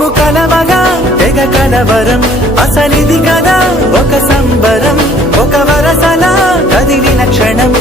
మేము కలవగా తెగ కలవరం అసలిది కదా ఒక సంబరం ఒక వరసలా కదిలిన క్షణం